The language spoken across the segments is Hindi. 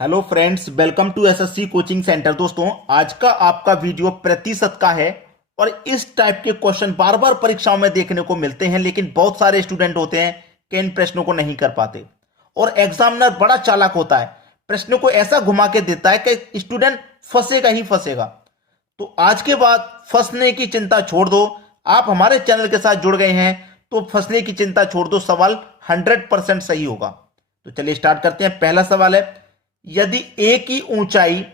Hello friends, welcome to SSC coaching centre. दोस्तों, आज का आपका वीडियो प्रतिशत का है और इस टाइप के क्वेश्चन बार बार परीक्षाओं में देखने को मिलते हैं, लेकिन बहुत सारे स्टूडेंट होते हैं कि इन प्रश्नों को नहीं कर पाते। और एग्जामिनर बड़ा चालाक होता है, प्रश्नों को ऐसा घुमा के देता है कि स्टूडेंट फंसेगा ही फंसेगा। तो आज के बाद फंसने की चिंता छोड़ दो। आप हमारे चैनल के साथ जुड़ गए हैं तो फंसने की चिंता छोड़ दो, सवाल 100% सही होगा। तो चलिए स्टार्ट करते हैं। पहला सवाल है, यदि ए की ऊंचाई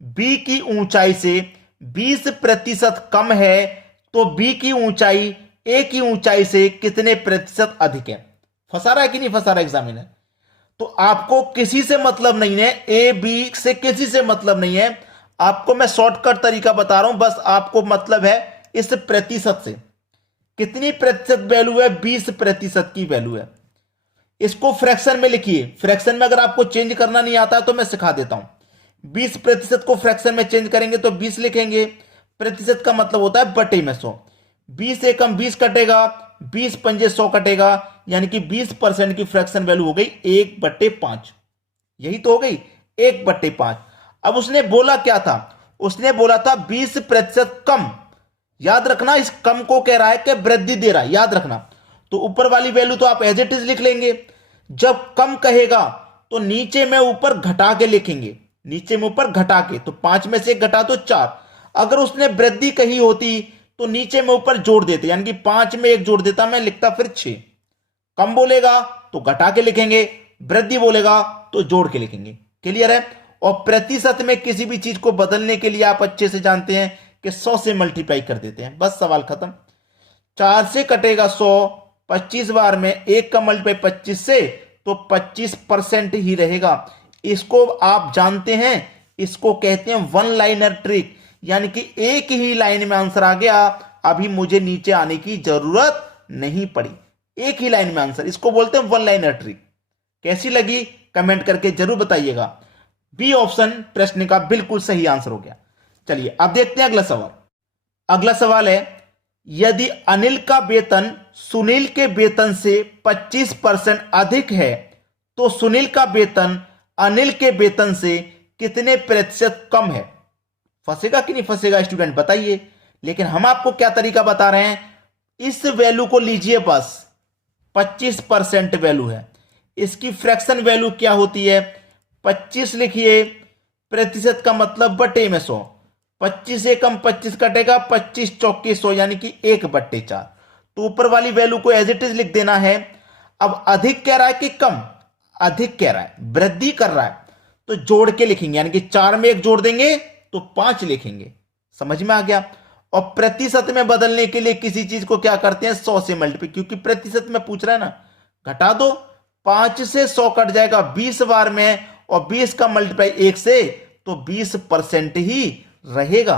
बी की ऊंचाई से 20% कम है तो बी की ऊंचाई ए की ऊंचाई से कितने प्रतिशत अधिक है। फंसा रहा है कि नहीं फंसा रहा एग्जामिनर? तो आपको किसी से मतलब नहीं है, ए बी से किसी से मतलब नहीं है। आपको मैं शॉर्टकट तरीका बता रहा हूं, बस आपको मतलब है इस प्रतिशत से। कितनी प्रतिशत वैल्यू है? 20% की वैल्यू है। इसको फ्रैक्शन में लिखिए। फ्रैक्शन में अगर आपको चेंज करना नहीं आता तो मैं सिखा देता हूं। 20% को फ्रैक्शन में चेंज करेंगे तो 20 लिखेंगे। प्रतिशत का मतलब होता है बटे में 100। 20 से कम 20 कटेगा, 20 पंजे 100 कटेगा, यानी कि 20% की फ्रैक्शन वैल्यू हो गई 1/5। यही तो हो गई 1/5। अब उसने बोला क्या था? उसने बोला था 20% कम। याद रखना, इस कम को कह रहा है कि वृद्धि दे रहा है, याद रखना। तो ऊपर वाली वैल्यू तो आप एज इट इज लिख लेंगे। जब कम कहेगा तो नीचे में ऊपर घटा के लिखेंगे। नीचे में ऊपर घटा के, तो 5 में से 1 घटा तो 4। अगर उसने वृद्धि कही होती तो नीचे में ऊपर जोड़ देते, यानी कि 5 में 1 जोड़ देता, मैं लिखता फिर 6। कम बोलेगा तो घटा के लिखेंगे, वृद्धि बोलेगा तो जोड़ के लिखेंगे। क्लियर है? और प्रतिशत में किसी भी चीज को बदलने के लिए आप अच्छे से जानते हैं कि 100 से मल्टीप्लाई कर देते हैं, बस सवाल खत्म। 4 से कटेगा 100 25 बार में, 1 का मल्टीप्लाई 25 से, तो 25% ही रहेगा। इसको आप जानते हैं, इसको कहते हैं वन लाइनर ट्रिक, यानी कि एक ही लाइन में आंसर आ गया, अभी मुझे नीचे आने की जरूरत नहीं पड़ी। एक ही लाइन में आंसर, इसको बोलते हैं वन लाइनर ट्रिक। कैसी लगी कमेंट करके जरूर बताइएगा। बी ऑप्शन प्रश्न का बिल्कुल सही आंसर हो गया। चलिए अब देखते हैं अगला सवाल। अगला सवाल है, यदि अनिल का वेतन सुनील के वेतन से 25% अधिक है तो सुनील का वेतन अनिल के वेतन से कितने प्रतिशत कम है। फंसेगा कि नहीं फंसेगा स्टूडेंट, बताइए। लेकिन हम आपको क्या तरीका बता रहे हैं, इस वैल्यू को लीजिए, बस 25% वैल्यू है। इसकी फ्रैक्शन वैल्यू क्या होती है? 25 लिखिए, प्रतिशत का मतलब बटे में 100। 25 से कम 25 कटेगा, 25 चौके 100, यानी कि 1/4। तो ऊपर वाली वैल्यू को एज इट इज लिख देना है। अब अधिक कह रहा है कि कम? अधिक कह रहा है, वृद्धि कर रहा है, तो जोड़ के लिखेंगे, यानी कि 4 में 1 जोड़ देंगे तो 5 लिखेंगे। समझ में आ गया? और प्रतिशत में बदलने के लिए किसी चीज को क्या करते हैं? 100 से मल्टीप्लाई, क्योंकि प्रतिशत में पूछ रहा है ना। घटा दो, 5 से 100 कट जाएगा 20 बार में, और 20 का मल्टीप्लाई 1 से, तो 20% ही रहेगा।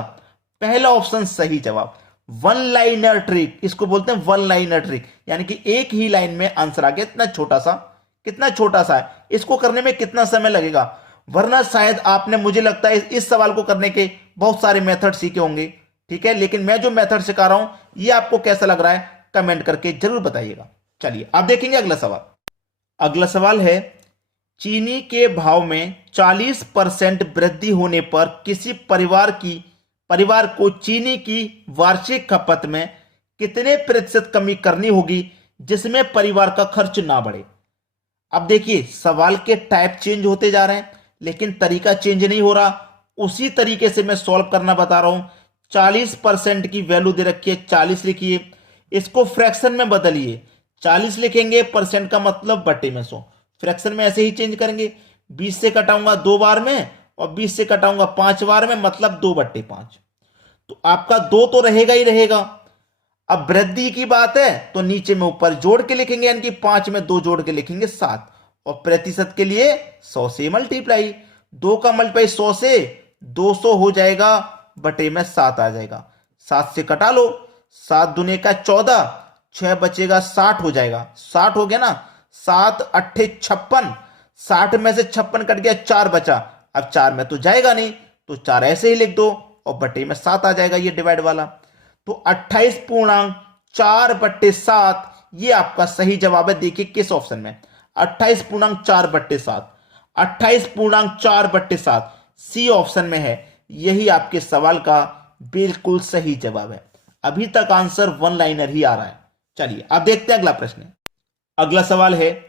पहला ऑप्शन सही जवाब। वन लाइनर ट्रिक, इसको बोलते हैं वन लाइनर ट्रिक, यानी कि एक ही लाइन में आंसर आ गया। इतना छोटा सा, कितना छोटा सा है, इसको करने में कितना समय लगेगा? वरना शायद आपने, मुझे लगता है इस सवाल को करने के बहुत सारे मेथड सीखे होंगे। ठीक है, लेकिन मैं जो मेथड सिखा रहा हूं ये आपको कैसा लग रहा है कमेंट करके जरूर बताइएगा। चलिए अब देखेंगे अगला सवाल। अगला सवाल है, चीनी के भाव में 40% वृद्धि होने पर किसी परिवार को चीनी की वार्षिक खपत में कितने प्रतिशत कमी करनी होगी जिसमें परिवार का खर्च ना बढ़े। अब देखिए, सवाल के टाइप चेंज होते जा रहे हैं लेकिन तरीका चेंज नहीं हो रहा। उसी तरीके से मैं सॉल्व करना बता रहा हूं। 40% की वैल्यू दे रखी है, 40 लिखिए। इसको फ्रैक्शन में बदलिए, 40 लिखेंगे, परसेंट का मतलब बटे में 100। फ्रैक्शन में ऐसे ही चेंज करेंगे। 20 से कटाऊंगा 2 बार में, और 20 से कटाऊंगा 5 बार में, मतलब 2/5। तो आपका 2 तो रहेगा ही रहेगा। अब वृद्धि की बात है तो नीचे में ऊपर जोड़ के लिखेंगे, यानी कि 5 में 2 जोड़ के लिखेंगे 7। और प्रतिशत के लिए 100 से मल्टीप्लाई, 2 का मल्टीप्लाई 100 से, 200 हो जाएगा, बटे में 7 आ जाएगा। 7 से कटा लो, 7 दूने का 14, 6 बचेगा, 60 हो जाएगा। 60 हो गया ना, 7 अट्ठे 56, 60 में से 56 कट गया, 4 बचा। अब 4 में तो जाएगा नहीं, तो 4 ऐसे ही लिख दो, और बटे में 7 आ जाएगा, ये डिवाइड वाला। तो 28.4/7 ये आपका सही जवाब है। देखिए किस ऑप्शन में, 28.4/7। 28.4/7 सी ऑप्शन में है। यही आपके सवाल का बिल्कुल सही जवाब है। अभी तक आंसर वन लाइनर ही आ रहा है। चलिए अब देखते हैं अगला प्रश्न। अगला सवाल है,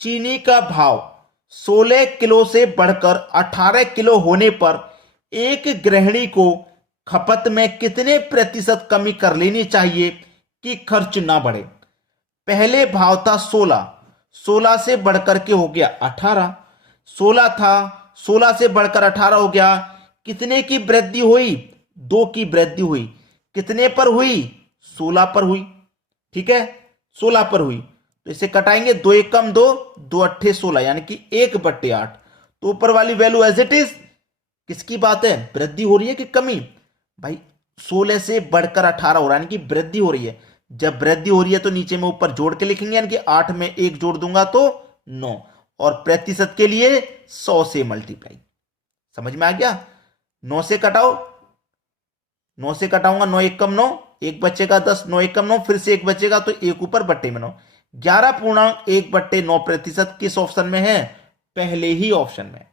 चीनी का भाव 16 किलो से बढ़कर 18 किलो होने पर एक गृहिणी को खपत में कितने प्रतिशत कमी कर लेनी चाहिए कि खर्च ना बढ़े। पहले भाव था 16, 16 से बढ़कर के हो गया 18, 16 था 16 से बढ़कर 18 हो गया। कितने की वृद्धि हुई? 2 की वृद्धि हुई। कितने पर हुई? 16 पर हुई। ठीक है, 16 पर हुई। तो इसे कटाएंगे, 2 एकम 2, 2 अट्ठे 16 यानी कि 1/8। तो ऊपर वाली वैल्यू एज इट इज। किसकी बात है? वृद्धि हो रही है कि कमी? भाई 16 से बढ़कर 18 हो रहा है यानी कि वृद्धि हो रही है। जब वृद्धि हो रही है तो नीचे में ऊपर जोड़ के लिखेंगे, यानी कि 8 में 1 जोड़ दूंगा तो 9, और प्रतिशत के लिए 100 से मल्टीप्लाई। समझ में आ गया? 9 से कटाओ, 9 से कटाऊंगा, 9 एकम 9, 1 बचेगा 10, 9 एकम 9, फिर से 1 बचेगा तो 1 ऊपर बट्टे में 9। 11.1/9 प्रतिशत किस ऑप्शन में है? पहले ही ऑप्शन में।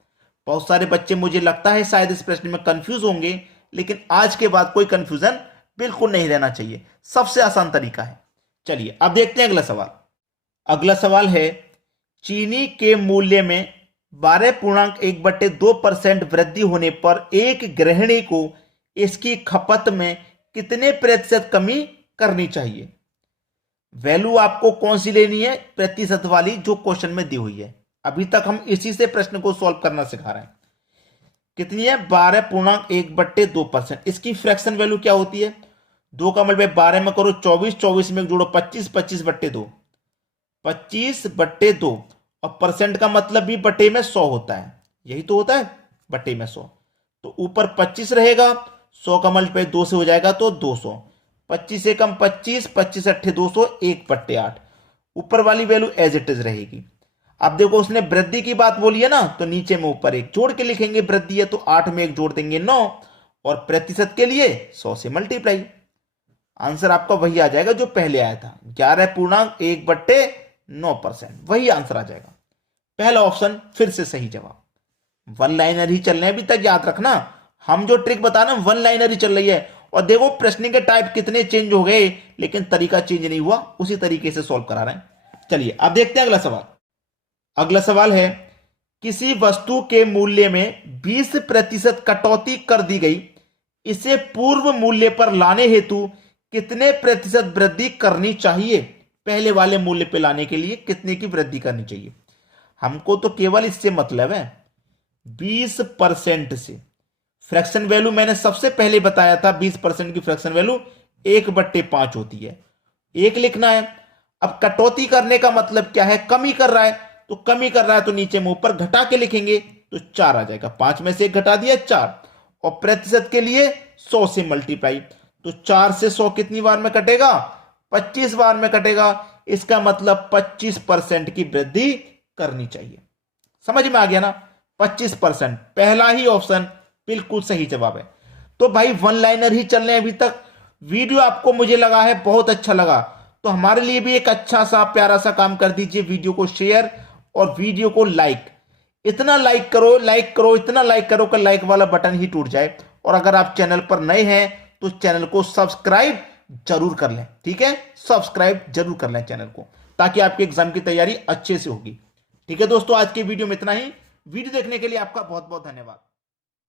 बहुत सारे बच्चे मुझे लगता है शायद इस प्रश्न में कंफ्यूज होंगे, लेकिन आज के बाद कोई कंफ्यूजन बिल्कुल नहीं रहना चाहिए। सबसे आसान तरीका है। चलिए अब देखते हैं अगला सवाल। अगला सवाल है, चीनी के मूल्य में 12.1/2% वृद्धि होने पर एक गृहिणी को इसकी खपत में कितने प्रतिशत कमी करनी चाहिए। वैल्यू आपको कौन सी लेनी है? प्रतिशत वाली जो क्वेश्चन में दी हुई है। अभी तक हम इसी से प्रश्न को सॉल्व करना सिखा रहे हैं। कितनी है? 12.1/2%। इसकी फ्रैक्शन वैल्यू क्या होती है? 2 का मल्टीप्लाई 12 में करो 24, 24 में जोड़ो 25, 25/2, 25/2। और परसेंट का मतलब भी बटे में 100 होता है। यही तो होता है, बटे में 100। तो ऊपर 25 रहेगा, 100 का मल्टीप्लाई 2 से हो जाएगा तो 200। 25 से कम 25, 25 अट्ठे 200, 1/8। ऊपर वाली वैल्यू एज इट इज रहेगी। अब देखो उसने वृद्धि की बात बोली है ना, तो नीचे में ऊपर 1 जोड़ के लिखेंगे। वृद्धि है तो 8 में 1 जोड़ देंगे 9, और प्रतिशत के लिए 100 से मल्टीप्लाई। आंसर आपका वही आ जाएगा जो पहले आया था, 11.1/9%। वही आंसर आ जाएगा। पहला ऑप्शन फिर से सही जवाब। वन लाइनर ही चल रहे हैं अभी तक, याद रखना। हम जो ट्रिक बता रहे हैं वन लाइनर ही चल रही है। और देखो प्रश्न के टाइप कितने चेंज हो गए, लेकिन तरीका चेंज नहीं हुआ, उसी तरीके से सॉल्व करा रहे हैं। चलिए अब देखते हैं अगला सवाल। अगला सवाल है, किसी वस्तु के मूल्य में 20% कटौती कर दी गई, इसे पूर्व मूल्य पर लाने हेतु कितने प्रतिशत वृद्धि करनी चाहिए। पहले वाले मूल्य पर लाने के लिए कितने की वृद्धि करनी चाहिए। हमको तो केवल इससे मतलब है 20% से। फ्रैक्शन वैल्यू मैंने सबसे पहले बताया था, 20% की फ्रैक्शन वैल्यू 1/5 होती है। 1 लिखना है। अब कटौती करने का मतलब क्या है? कमी कर रहा है, तो कमी कर रहा है तो नीचे मुंह पर घटा के लिखेंगे तो 4 आ जाएगा। 5 में से 1 घटा दिया 4, और प्रतिशत के लिए 100 से मल्टीप्लाई। तो 4 से 100 कितनी बार में कटेगा? 25 बार में कटेगा। इसका मतलब 25% की वृद्धि करनी चाहिए। समझ में आ गया ना? 25%। पहला ही ऑप्शन बिल्कुल सही जवाब है। तो भाई वन लाइनर ही चल रहे हैं अभी तक। वीडियो आपको मुझे लगा है बहुत अच्छा लगा, तो हमारे लिए भी एक अच्छा सा प्यारा सा काम कर दीजिए, वीडियो को शेयर और वीडियो को लाइक। इतना लाइक करो, लाइक करो, इतना लाइक करो कि लाइक वाला बटन ही टूट जाए। और अगर आप चैनल पर नए हैं तो चैनल को सब्सक्राइब जरूर कर लें। ठीक है, सब्सक्राइब जरूर कर लें चैनल को, ताकि आपके एग्जाम की तैयारी अच्छे से होगी। ठीक है दोस्तों, आज के वीडियो में इतना ही। वीडियो देखने के लिए आपका बहुत बहुत धन्यवाद।